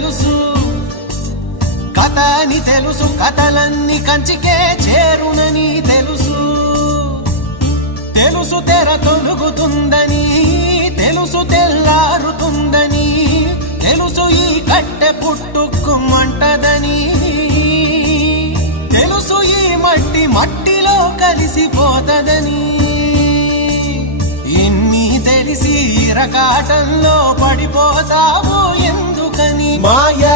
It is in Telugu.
తెలుసు, కథ అని తెలుసు, కథలన్నీ కంచికే చేరునని తెలుసు. తెలుసు తెర తొలుగుతుందని, తెలుసు తెల్లారుతుందని, తెలుసు ఈ కట్టె పుట్టుకుమంటదని, తెలుసు ఈ మట్టి మట్టిలో కలిసిపోతదని. ఇన్ని తెలిసి ఇరకాటంలో పడిపోతావు ఎందుకని? మాయ